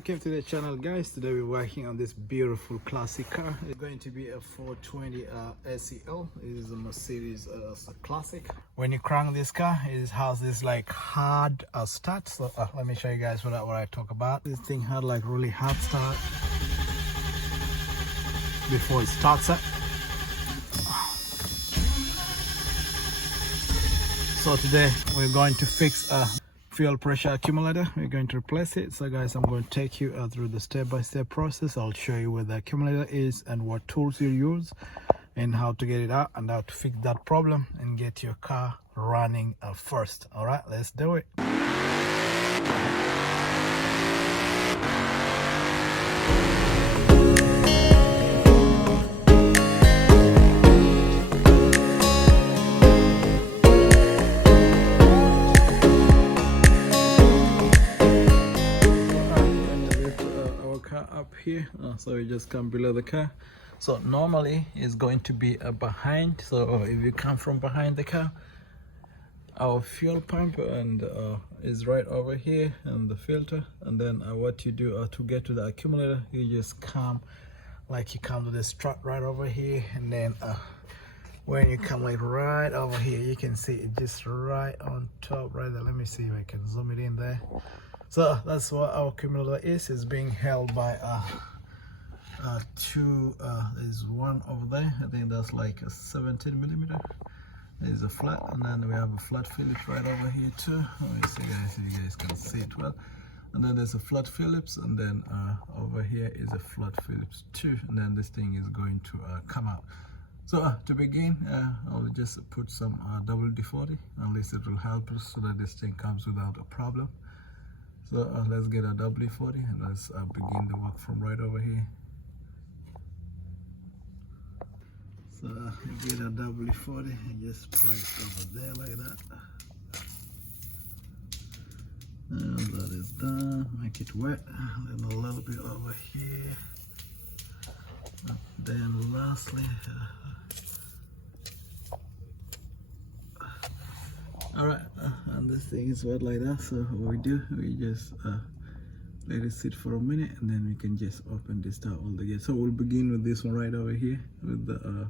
Welcome to the channel, guys. Today we're working on this beautiful classic car. It's going to be a 420 SEL. It is a Mercedes classic. When you crank this car, it has this like hard start. So let me show you guys what I talk about. This thing had like really hard start before it starts up. So today we're going to fix a fuel pressure accumulator. We're going to replace it. So guys, I'm going to take you through the step-by-step process. I'll show you where the accumulator is and what tools you use and how to get it out and how to fix that problem and get your car running first. All right, let's do it. Up here, so we just come below the car. So normally it's going to be behind. So if you come from behind the car, our fuel pump and is right over here, and the filter. And then what you do to get to the accumulator, you just come like you come to the strut right over here, and then when you come like right over here, you can see it just right on top right there. Let me see if I can zoom it in there. So that's what our accumulator is. It's being held by there's one over there. I think that's like a 17 millimeter. There's a flat, and then we have a flat Phillips right over here too. Let me see guys, if you guys can see it well. And then there's a flat Phillips, and then over here is a flat Phillips too. And then this thing is going to come out. So to begin, I'll just put some WD-40. At least it will help us so that this thing comes without a problem. So let's get a W40 and let's begin the work from right over here. So you get a W40 and just press over there like that. And that is done. Make it wet. Then a little bit over here. Then lastly, all right, and this thing is wet like that. So what we do, we just let it sit for a minute, and then we can just open this top all together. So we'll begin with this one right over here with the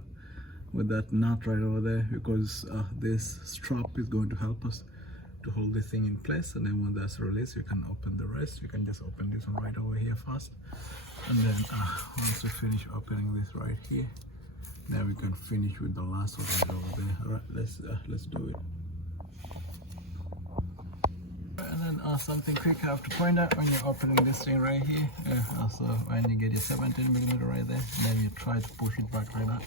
with that nut right over there, because this strap is going to help us to hold this thing in place. And then when that's released, you can open the rest. You can just open this one right over here first, and then once we finish opening this right here, then we can finish with the last one right over there. All right, let's do it. And then something quick I have to point out when you're opening this thing right here. So when you get your 17 millimeter right there, then you try to push it back right out.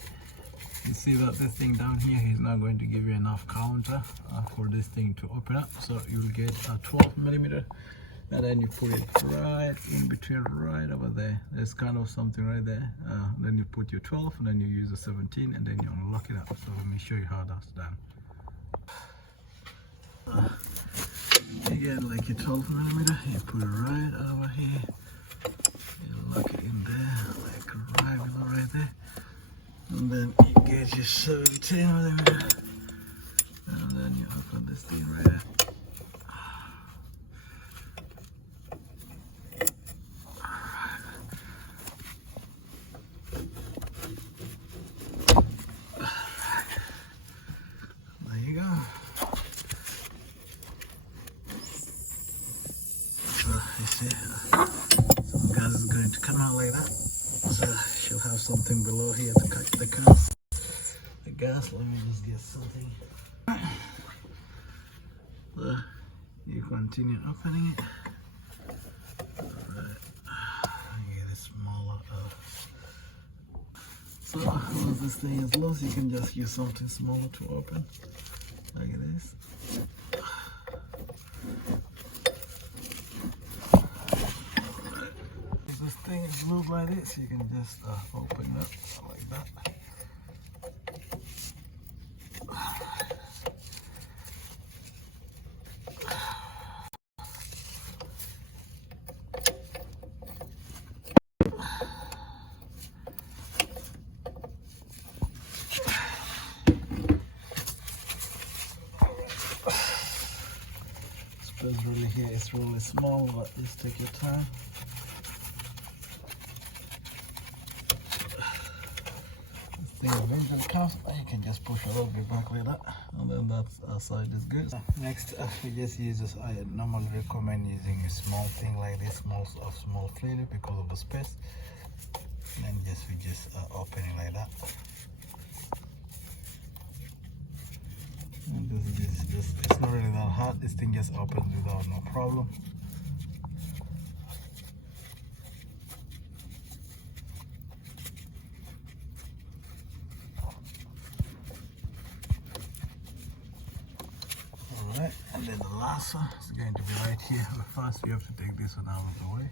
You see that this thing down here is not going to give you enough counter for this thing to open up. So you'll get a 12 millimeter, and then you put it right in between, right over there. There's kind of something right there. Then you put your 12, and then you use the 17, and then you unlock it up. So let me show you how that's done. Again, like your 12 millimeter, you put it right over here. You lock it in there, like right below right there. And then you get your 17 millimeter, and then you open this thing right there. There you go. You see, some gas is going to come out like that. So she'll have something below here to catch the gas. Let me just get something. So you continue opening it. Alright, get it smaller. So once this thing is loose, you can just use something smaller to open. Look at this. If this thing is loose like this, you can just open it up like that. Space really here is really small, but just take your time. thing eventually comes, you can just push a little bit back like that, and then that side is good. Next, we just use this. I normally recommend using a small thing like this, small fluid, because of the space. And then we just open it like that. And this is just, it's not really that hard. This thing just opens without no problem. Alright, and then the last one is going to be right here. But first, you have to take this one out of the way.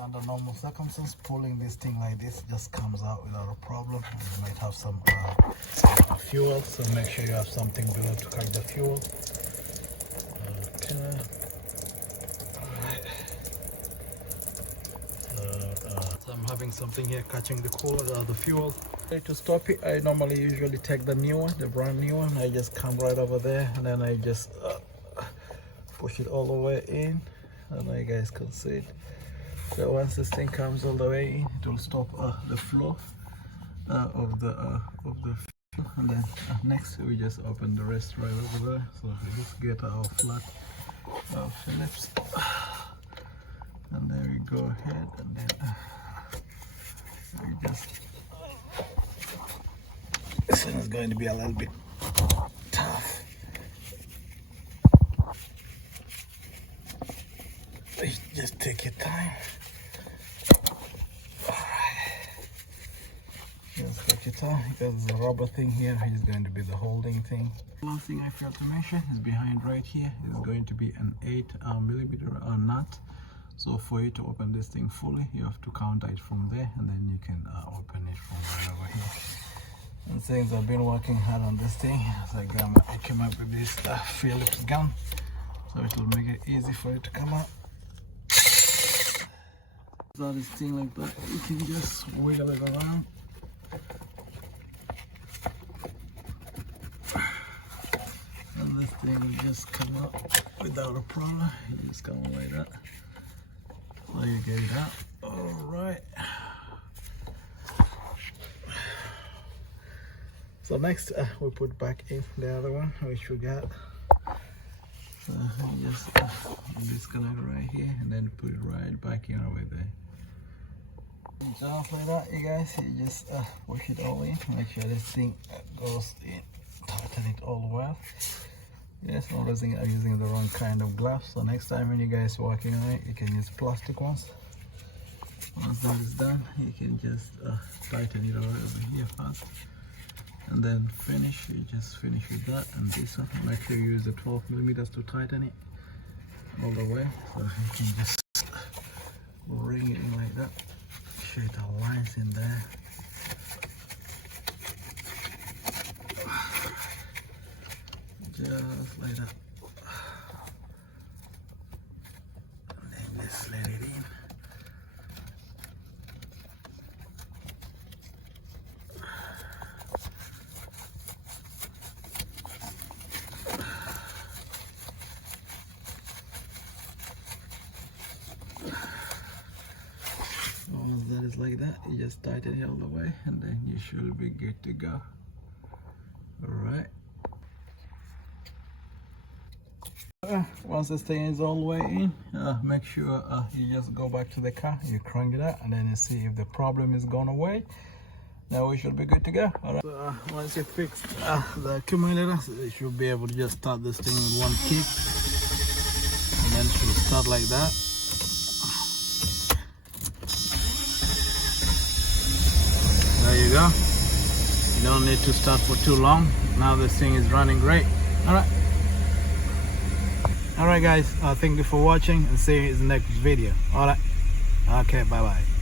Under normal circumstances, pulling this thing like this just comes out without a problem. You might have some fuel, so make sure you have something below to catch the fuel. Okay. Alright. So I'm having something here catching the cooler, the fuel. To stop it, I normally usually take the new one, the brand new one. I just come right over there, and then I just push it all the way in. I don't know you guys can see it. So once this thing comes all the way in, it will stop the flow of the fuel. And then next we just open the rest right over there. So we just get our flat Phillips, and there we go ahead, and then we just. This one is going to be a little bit tough. Just take your time. Just take your time, because the rubber thing here is going to be the holding thing. One thing I failed to mention is behind right here is going to be an 8mm nut. So for you to open this thing fully, you have to count it from there, and then you can open it from right over here. And since I've been working hard on this thing, so I came up with this Phillips gun, so it will make it easy for it to come out. So this thing like that, you can just wiggle it around. And this thing will just come out without a problem. You just come like that. So you get it out. Alright. So next we put back in the other one which we got. So you just disconnect right here and then put it right back in over there. Just like that, you guys, you just push it all in. Make sure this thing goes in. Tighten it all well. Yes, I'm using the wrong kind of gloves. So next time when you guys are working on it, you can use plastic ones. Once that is done, you can just tighten it over here first, and then finish. You just finish with that. And this one, make sure you use the 12mm to tighten it all the way. So you can just ring it in like that. Shoot our lines in there. Just like that. And then just let it in. Once that is like that, you just tighten it all the way, and then you should be good to go. Alright. Once this thing is all the way in, make sure you just go back to the car, you crank it out, and then you see if the problem is gone away. Now we should be good to go. Alright. So, once you fix the accumulator, you should be able to just start this thing with one kick, and then it should start like that. There you go. You don't need to start for too long. Now this thing is running great. Alright guys, thank you for watching, and see you in the next video. Alright, okay, bye bye.